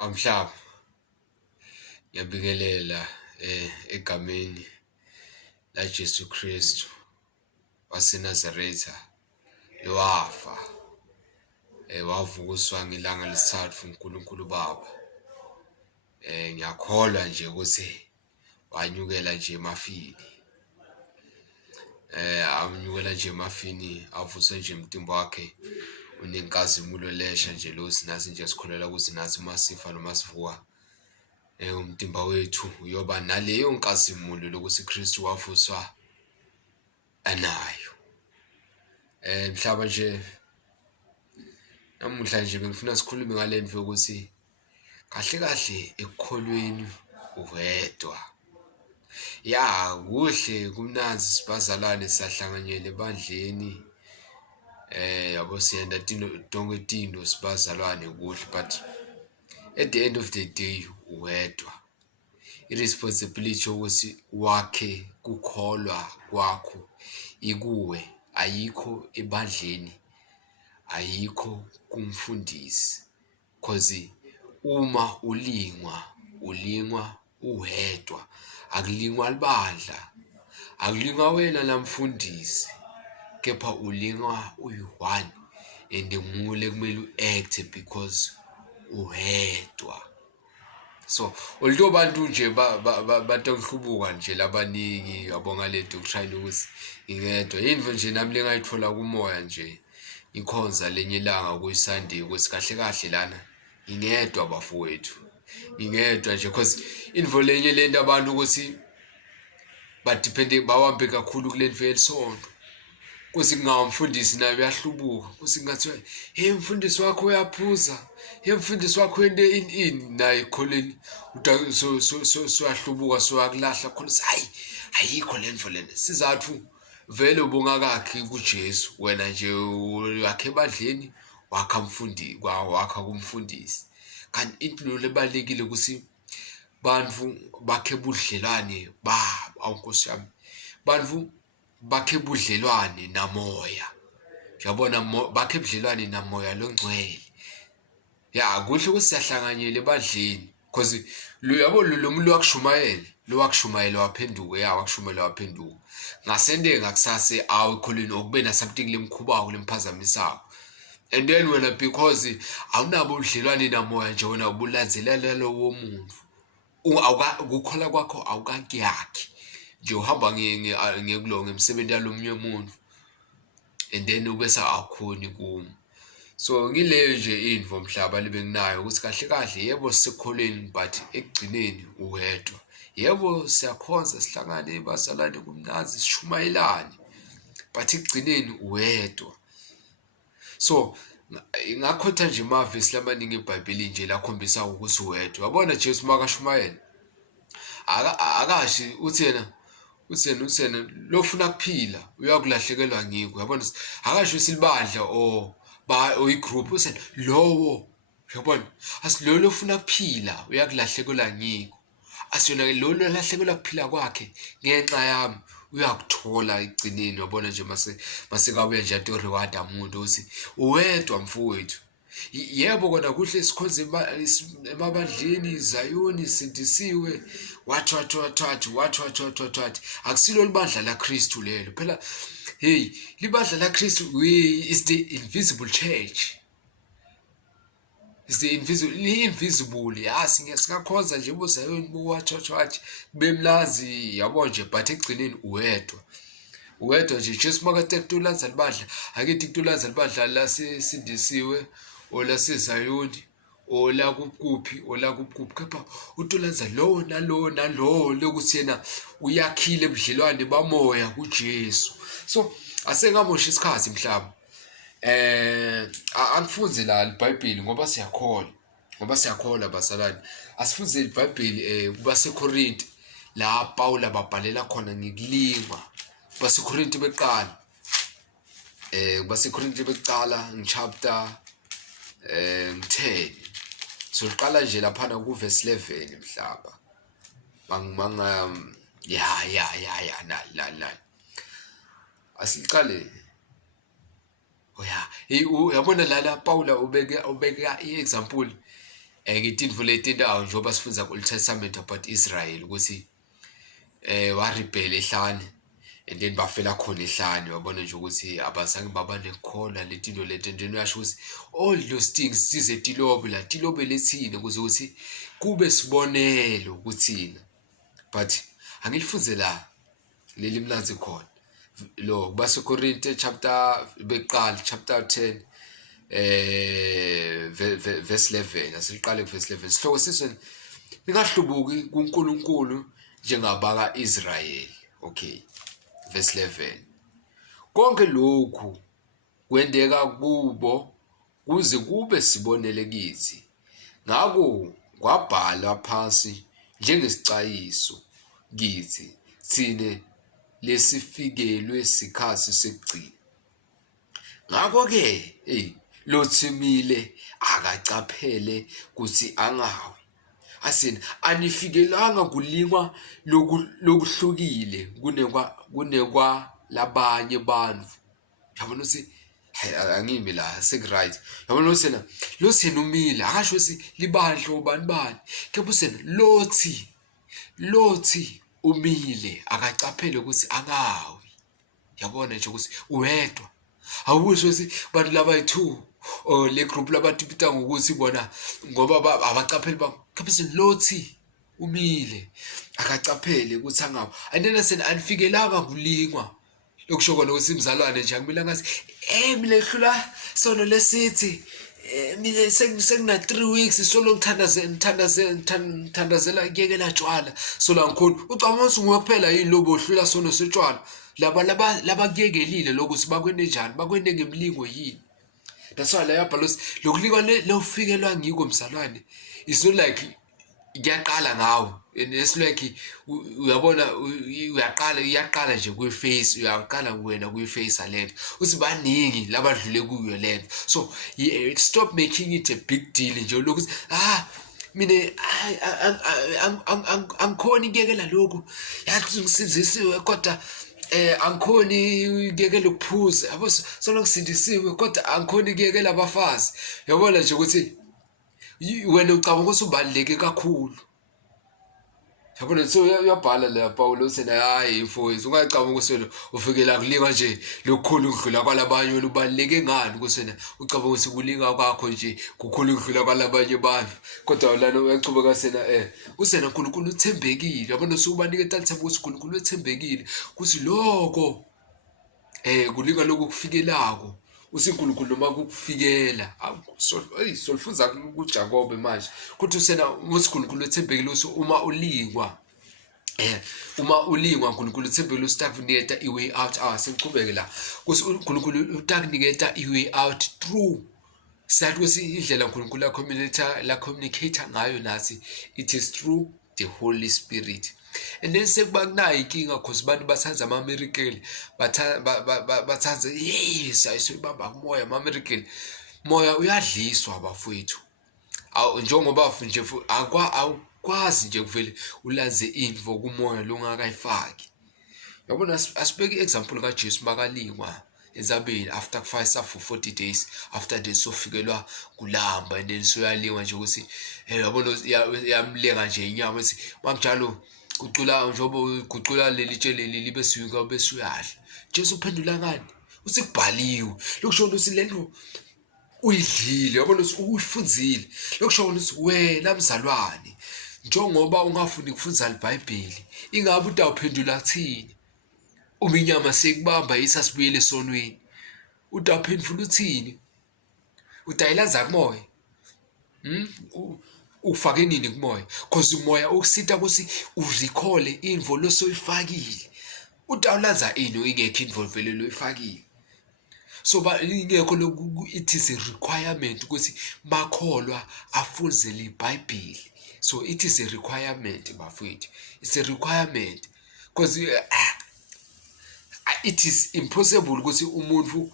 Amhlaba ngiyabikelela egameni laJesu Kristu waseNazaretha lowafa wavukiswa ngelanga lesithathu uNkulunkulu Baba. Ngiyakholwa nje ukuthi wanyukela nje emafini. Amnyukela nje emafini avuse nje umtimba wakhe unenkazimulo lesha nje lo sinathi nje sikholela ukuthi nathi masifa noma sivuka umtimba wethu uyoba naleyo nkazimulo lokuthi Kristu wavuswa anayo. Mhlaba nje namuhla nje bengifuna sikhulume ngale ndlela yokuthi kahle kahle ekukholweni uwedwa. Ya kuhle kumnanzi sibazalwane siyahlanganyela ebandleni yabo siyenda tonke tinto sibazalwane kuhle, but at the end of the day uwedwa. Irresponsibility yokuthi wakhe kukholwa kwakho ikuwe, ayikho ebandleni, ayikho kumfundisi, cause uma ulingwa uwedwa, akulingwa libandla, akulingwa wena namfundisi, kepha ulingwa uyi-one and ngule kumele u-acte because uwedwa. So although bantu nje batongihlubuka nje labaningi yabonga le doctrine ukuthi ngingedwa, yindvo nje nami lengayithola kumoya nje ikhonza lenye ilanga kuyiSunday ukuthi kahle kahle lana ngingedwa bafowethu, ngingedwa nje cause indvo lenye lento abantu ukuthi badepende bawambe kakhulu kule ndvo yelisonto. Kuthi kungamfundisi naye uyahlubuka, kuthi kungathiwa hey mfundisi wakho uyaphuza, hey mfundisi wakho ende ini naye ekholeni uyahlubuka soyakulahla khona ukuthi hayi ayikho le ndvo lena. Sizathu vele ubungakakhi kuJesu, wena nje uyakhe ebandleni wakha kumfundisi. Kanti into lebalekile ukuthi bantfu bakhe budlelwane babo, awunkosi yami, bantfu bakhe budlelwane namoya. Uyabona, bakhe budlelwane namoya longcwele. Ya kuhle ukuthi siyahlanganyela ebandleni because yabo lo muntu wakushumayela waphenduka, wakushumayela waphenduka. Ngasende ngakusase ekholeni okube na something lemkhubako lemphazamisayo. And then wena because awunabo ubudlelwane namoya nje, wena ubulanzelela lowo muntu, ukukhola kwakho awukakuyakhi nje, uhamba ngekulonga emsebenzi yalomunye umuntu and then ubese akhoni kuma. So ngileyo nje indvo mhlaba libe nginayo ukuthi kahle kahle yebo sisekholeni but ekugcineni uwedwa. Yebo siyakhonza sihlangane ebazalwane kumnanzi sishumayelane but ekugcineni uwedwa. So ngakhotha nje amavesi lamaningi eBhayibhelini nje lakhombisa ukuthi uwedwa. Yabona Jesu makashumayela akashi uthi yena lofuna kuphila uyakulahlekelwa ngikho. Yabona akasho isilibandla igroup uthi lowo, yabona, asilo lofuna kuphila uyakulahlekelwa ngikho, asiyona lo lahlekelwa kuphila kwakhe ngenxa yami uyakuthola egcineni. Yabona nje masekabuya nje ato reward umuntu uthi uwedwa mfowethu. Yebo kodwa kuhle sikhonze emabandleni Zayoni sindisiwe wathi akusilo libandla laKristu lelo phela. Hey, libandla laKristu is the invisible church, is the invisible. Yasi ngesingakhonza nje boZayoni bowathi bemlazi, yabo nje but ekugcineni uwedwa nje. Jesu makade kutulanza libandla, akithi kutulanza libandla lasesindisiwe ola seZayoni ola kuphi kepha utulanza lowo nalowo lokuthi yena uyakhile budlelwane bamoya kuJesu. So asengamosha isikhathi mhlaba, angifunze la iBhayibheli ngoba siyakholwa bazalwane. Asifunze iBhayibheli kubaseKorinti la Pawula babhalela khona ngikulingwa. BaseKorinti beqala ngichapter 10. So liqala nje laphana kuverse 11 mhlaba. Manga la asiqale. Yabona la Pawula ubeka i-example ngithi indvu letindawo njengoba sifunza ku-Old Testament about Israel ukuthi warebhela ehlane and then bafela khona ehlane wabona nje ukuthi abazange baba nekholwa letinto leti and then uyasho ukuthi all those things size tilobe la tilobe lethini ukuze ukuthi kube sibonelo kuthina but angilifunze la leli mlanzi khona lo basekorinte chapter beqala chapter 10 verse 11 asiliqale ku verse 11 sihloko sisweni ningahlubuki kuNkulunkulu njengabaka Israel. Okay, verse 11 konke lokhu kwendeka kubo kuze kube sibonele kithi ngako kwabhalwa phansi njengesicayiso kithi thine lesifikelwe sikhathi sekugcina. Ngakho ke lothimile akacaphele kuthi angawi asini anifikelanga kulingwa lokuhlukile kunekwa labanye bantu. Yabona uthi angimi la sekright. Yabona usena losena umile akasho ukuthi libandlo bani kepha usena lothi umile akacaphele ukuthi angawi. Yabona nje ukuthi uwedwa awusho ukuthi bantu labayi2 or le group labantu bita ngokuthi bona ngoba abacapheli kepha lothi umile akacaphele ukuthi angawi. Andena sena anifikelanga kulingwa lokusho kona ukuthi imzalwane nje angimila ngathi mina ehlula sono lesithi mina sengina 3 weeks solo ngithandazela kuyekela tshwala sola ngikhona ucabanga ukuthi nguwe kuphela yini lobo ohlula sono setshwala laba kuyekelile lokuthi bakwene njani bakwene ngemlingo yini. That's why la yabhala lokulikwa lofikelwa ngiko mzalwane it's not like ngiyaqala ngawe and it's like uyabona uyaqala nje kwi-face uyaqala wena kwi-face lento uthi baningi labadlule kuyo lento so stop making it a big deal nje lokuthi mina angikhoni ukuyekela lokhu yathi ngisizisiwe kodwa angikhoni ukuyekela ukuphuza yabo solo kusindisiwe kodwa angikhoni ukuyekela abafazi. Yabona nje ukuthi wena ucabanga ukuthi ubaluleke kakhulu. Yabona so uyabhala la Paulo usena hayi mfowethu ungacabanga ukuthi ufikela kulinga nje lokukhulu ukudlula kwalabanye wena ubaluleke ngani ukuthi ucabanga ukuthi kulinga kwakho nje kukhulu ukudlula kwalabanye abantu kodwa lana uyachubeka sena usena uNkulunkulu uthembekile. Yabona usubanike talithemba ukuthi uNkulunkulu uthembekile ukuthi lokho kulinga lokufikelako usiNkulunkulu noma kukufikela solifunza kuJakobe manje kuthi usena uNkulunkulu uthembekile uma ulingwa uNkulunkulu uthembekile usitakuniketa iway out sengichubeke la ukuthi uNkulunkulu utakuniketa iway out through sathi ukuthi indlela uNkulunkulu la communicate ngayo nathi it is through the Holy Spirit. And then sekuba kunayo inkinga because abantu bathanza ama-miracle bathanza sayisibamba kumoya ama-miracle moya uyadliswa abafowethu njengoba nje akwazi nje kuvele ulanze info kumoya longakayifaki. Yabona asibeke i-example kaJesu makalingwa ezabeni after kufayisa for 40 days after that sofikelwa kulamba and then soyalingwa nje ukuthi yabona yamlenga nje inyama ethi makunjalo kucula njobo kucula leli tsheleli libe suyuka bese uyadla. Jesu uphendula ngani uthi kubhaliwe lokusho ukuthi lento uyidlile yabona ukuthi uyifunzile lokusho ukuthi wena mzalwane njengoba ungafuni ukufunza iBhayibheli ingabe utawuphendula kuthini uma inyama sekubamba isasibuyele esonweni utawuphendula uthini utayilanza kumoya ufake nini kumoya because umoya ukusita ukuthi urecall info losoyifakile utawulanza ini ingekho info vele loyifakile so ingekho lokhu it is a requirement ukuthi bakholwa afunze iBhayibheli. So it is a requirement bafowethu it's a requirement because it is impossible ukuthi umuntu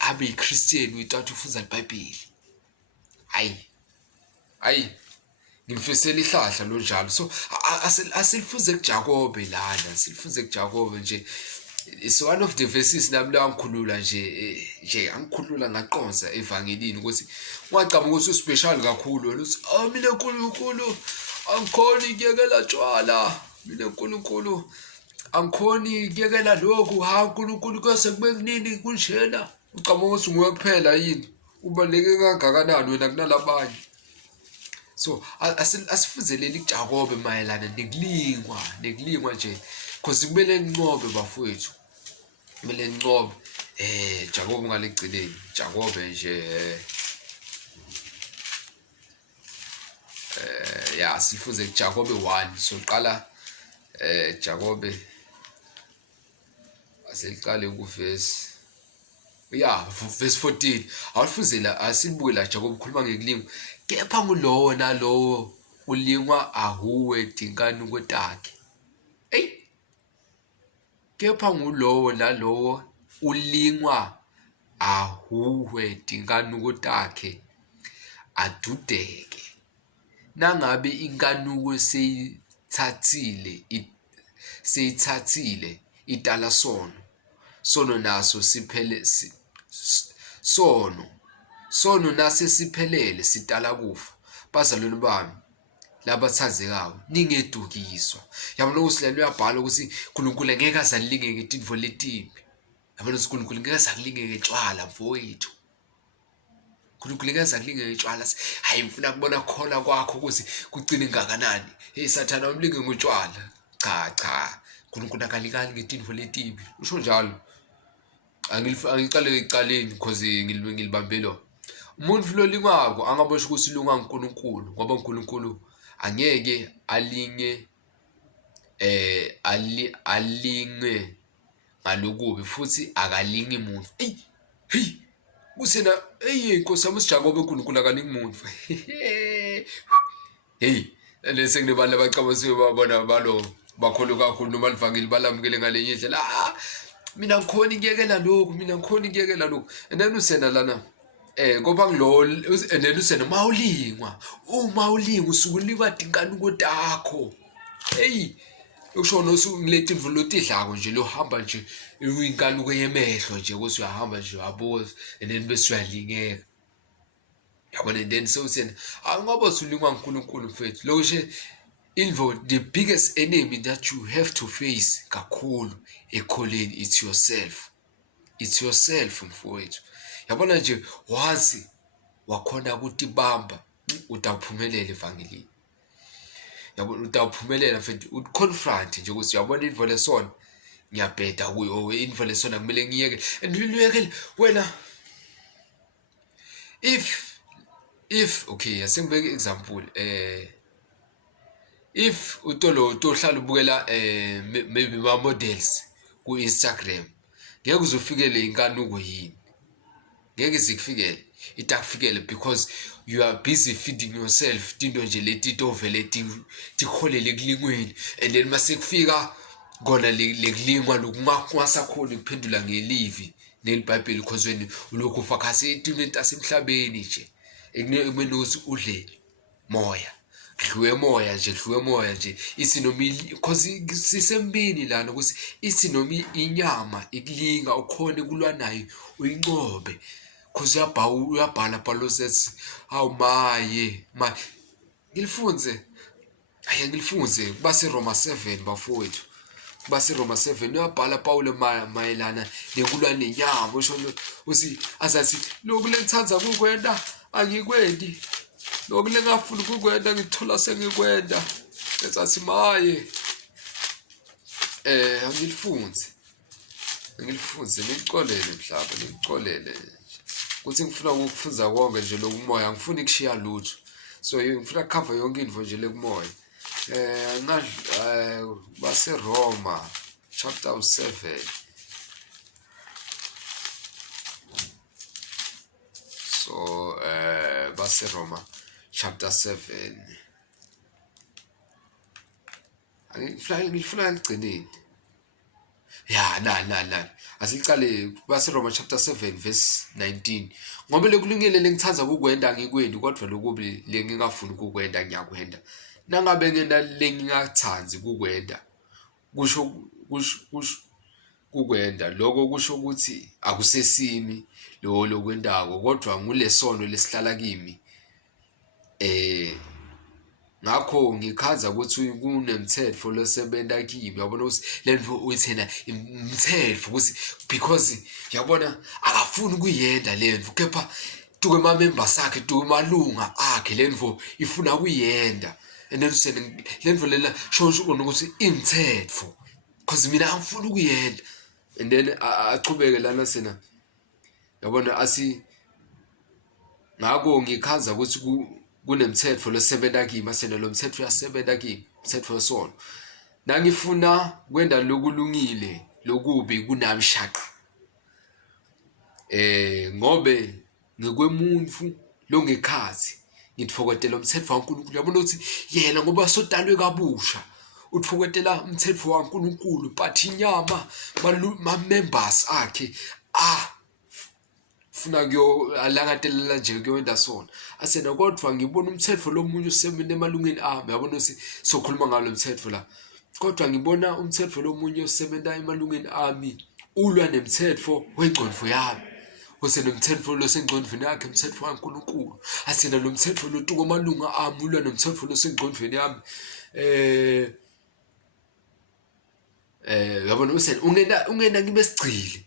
abe yiChristian without ufunza iBhayibheli. Hayi ngimfisela ihlahla lo njalo so asilifuze kuJakobe lana silifuze kuJakobe nje It's one of the verses nami la ngikhulula nje angikhulula ngaqonza evangelini ukuthi wacaba ukuthi uspecial kakhulu wena uthi mina uNkulunkulu angikhoni kuyekela tshwala, mina uNkulunkulu angikhoni kuyekela lokhu, ha uNkulunkulu kuse kube kunini kunjena. Ucaba ukuthi nguwe kuphela yini? Ubaleke kangakanani wena kunalabanye? So asifuzeleli kuJakobe mayelana nekulingwa nje, because kumele nqobe bafowethu, kumele nqobe Jakobe ngalegcineni, Jakobe nje ya sifuze Jakobe 1. So qala Jakobe aseliqale kuverse verse 14. Awufuzela asibuke la Jakobe ukhuluma ngekulingwa, kepha ngulowo nalowo ulingwa ahuwe dinkani kwetakhe. Kepha ngulowo nalowo ulingwa ahuwe dinkanuko takhe adudeke. Nangabe inkanuko seyithathile idala sono naso siphele sono nase siphelele sidala kufa. Bazalwane bami labathandzekayo ningedukiswa. Yabona usilelo uyabhala ukuthi uNkulunkulu ngeke azalingeke intfo letimbi. Yabona ukuthi uNkulunkulu ngeke azakulingeke tshwala mfowethu. uNkulunkulu ngeke azakulingeke tshwala. Hayi ngifuna kubona khona kwakho ukuthi kucina ngakanani. Hey Sathana umlinge ngotshwala. Cha. uNkulunkulu akalikani ngetintfo letimbi. Usho njalo. Angiqale ecaleni because ngilibambelo. Umuntu lo lingwako angabosho ukuthi lunga uNkulunkulu ngoba uNkulunkulu angeke alinge alinge ngalokubi futhi akalingi umuntu. Hey kusena Nkosi yami uSijakobe uNkulunkulu akalingi umuntu. Hey lese kunebala abacabasiwe babona balo bakholo kakhulu noma livangeli balamukele ngalenye indlela. Mina ngikhona ikuyekela lokhu, mina ngikhona ikuyekela lokhu. And then usena lana ngoba ngilo and then usena mawulingwa, uma ulingwa usukulikwa dinkanuko takho. Hey ukusho ngileti imvulo lotidlako nje lohamba nje uyinkanuko yemehlo nje ukuthi uyahamba nje waboza and then bese uyalingeka. Yabona then sewusena ngoba usulingwa uNkulunkulu mfethu. Lokho invo the biggest enemy that you have to face kakhulu ekholeni it's yourself. It's yourself mfowethu. Yabona nje wazi wakhona ukuthi bamba utaphumelela evangelini. Yabona utaphumelela mfethu uconfront nje ukuthi yabona invo lesona ngiyabheda kuyo, invo lesona kumele ngiyeke and uyekele wena. If okay asengibeke example if utolo tohlala ubukela maybe ma models ku Instagram ngeke uzofikele inkanuko yini, ngeke zikufikele itakufikele because you are busy feeding yourself tinto nje leti tovele tikholele kulingweni. And then mase kufika kona lekulingwa lokungasakhona ukuphendula ngelivi nelibhayibheli because wena ulokhu ufakase itinto entasemhlabeni nje ekumele ukuthi udle moya. Dluwe moya nje isinomili because sisembini lana ukuthi isinomi inyama ikulinga ukhone kulwa nayo uyinqobe because uyabhala phalo sethi hawu maye ngilifunze kuba seRoma 7 bafowethu, kuba seRoma 7 uyabhala Paulo mayelana nekulwa nenyama usho uthi azathi lokhu lengithanza kukwenda angikwendi, lokhu lengafuna ukukwenda ngithola sengikwenda. Ezathi maye ngilifunze ngikuxolele mhlaba, ngikuxolele ukuthi ngifuna ukukufunza konke nje lokumoya, angifuni kushiya lutho. So ngifuna cover yonke into nje lekumoya. Base Roma chapter 7. So base Roma chapter 7. Ngifuna ngigcineni. Ya asicale base Roma chapter 7 verse 19. Ngoba lekulungile lengithanza kukwenda ngikwendi kodwa lokubi lengingafuni kukwenda ngiyakwenda. Nangabe ngena lengingathanzi kukwenda kusho kukwenda lokho kusho ukuthi akusesimi lokwendako kodwa ngulesono lesihlala kimi. Ngakho ngikhaza ukuthi kunemthetho losebenza kimi, yabona ukuthi lento uyithena umthetho ukuthi because yabona akafuni ukuyenda lento kepha tuke ma-members akhe tuke malunga akhe lento ifuna kuyenda. And then lento lela shosho ukuthi imthetho because mina angifuni ukuyenda. And then achubeke lana sena yabona ngako ngikhaza ukuthi kunemthetho losebenza kimi asena lo mthetho uyasebenza kimi, umthetho wesono. Nangifuna kwenda lokulungile lokubi kunami shaqa. Ngobe ngikwemuntu longekhazi ngitfokotela umthetho waNkulunkulu. Yabona ukuthi yena ngoba sodalwe kabusha utfokotela umthetho waNkulunkulu but inyama ma-members akhe funa alangatelela nje kuyenda sona. Asena kodwa ngibona umthetho lomunye usebenza emalungeni ami. Yabona ukuthi sokhuluma ngalo mthetho la. Kodwa ngibona umthetho lomunye usebenza emalungeni ami ulwa nemthetho wengcondvo yami. Usena umthetho losengcondvweni yakhe umthetho waNkulunkulu. Asena lo mthetho lotuko malunga ami ulwa nomthetho losengcondvweni yami. Yabona usena ungena ngibe sigcile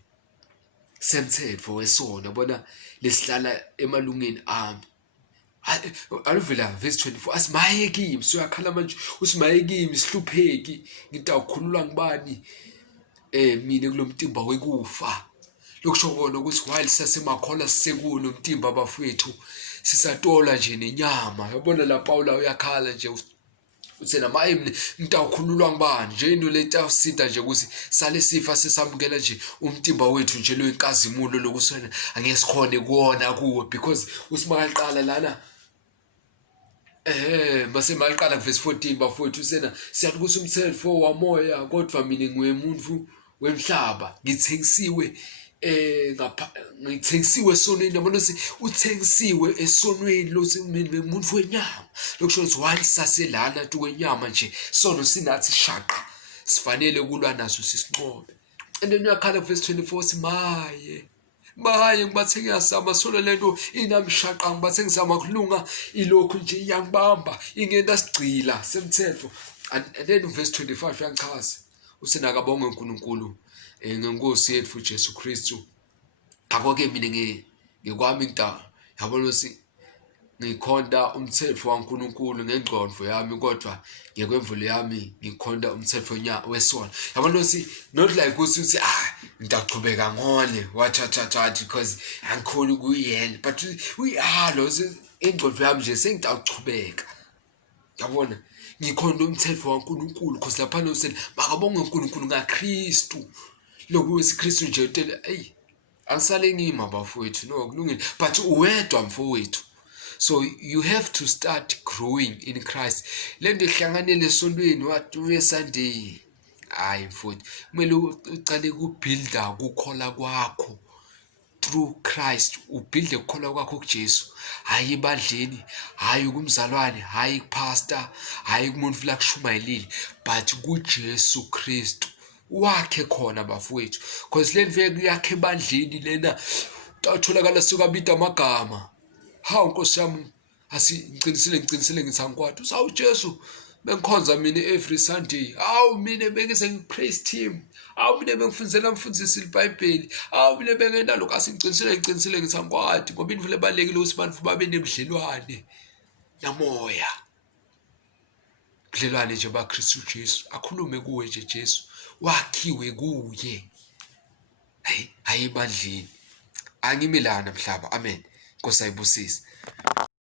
semthetho wesono yabona lesihlala emalungeni ami. Aluvela verse 24 asimaye kimi siyakhala manje usimaye kimi sihlupheki ngitawukhululwa ngibani mina kulomtimba wekufa. Lokusho kona ukuthi while sasemakhola sisekulo umtimba bafowethu sisatola nje nenyama. Yabona la Paula uyakhala nje uthena maye mina ngitawukhululwa ngibani nje into leta usida nje ukuthi sale sifa sesamukela nje umtimba wethu nje lo inkazimulo lokusona angeke sikhone kuona kuwe because usimakaqala lana mase maqala verse 14 bafowethu usena siyathi ukuthi umthetho wamoya kodwa mina ngiwemuntu wemhlaba ngithengisiwe ngithengisiwe esonweni. Yabona ukuthi uthengisiwe esonweni lomuntu wenyama. Lokusho ukuthi while saselana tukwenyama nje sono sinathi shaqa sifanele kulwa naso sisinqobe. And then uyakhala verse 24 simaye ngibathe ngiyasama solo lento inamshaqa ngibathe ngizama kulunga ilokhu nje iyangibamba ingenda sigcila semthetho. And then verse 25 yangichaza usena kabonge uNkulunkulu ngenkosi yethu Jesu Kristu. Ngakho-ke mina ngikwami yabona ukuthi ngikhonda umthetho waNkulunkulu ngengqondo yami kodwa ngekwemvulo yami ngikhonda umthetho wesono. Yabona ukuthi not like ukuthi ngitaqhubeka ngone wathatha because angikhona ukuyena but lo engqondo yami nje sengitaqhubeka. Yabona ngikhonda umthetho waNkulunkulu because lapha noseni makabonge uNkulunkulu ngaKristu. Lokhu wesikristu nje utela angisale ngima bafowethu no kulungile but uwedwa mfowethu. So you have to start growing in Christ. Lento ihlanganele esontweni wathi uyeSunday mfowethu kumele uqale ukubuilda ukukhola kwakho through Christ. Ubuilde ukukhola kwakho kuJesu, hayi ebandleni, hayi kumzalwane, hayi kupastor, hayi kumuntu la kushumayelile but kuJesu Kristu wakhe khona bafowethu. Because le nto yakhe ebandleni lena utholakala sokabida amagama. Hawu Nkosi yami ngicinisile ngithi angikwadi usawu Jesu bengikhonza mina every Sunday. Hawu mina bengize ngipraise team. Hawu mina bengifundzela mfundisi iBhayibheli. Hawu mina bengena lokho ngicinisile ngithi angikwadi ngoba indlela ebalekile ukuthi abantu babe nebudlelwane namoya. Budlelwane nje baKristu Jesu akhulume kuwe nje Jesu wakhiwe kuye hayi ebandleni. Angimilana mhlaba. Amen. Nkosi ayibusise.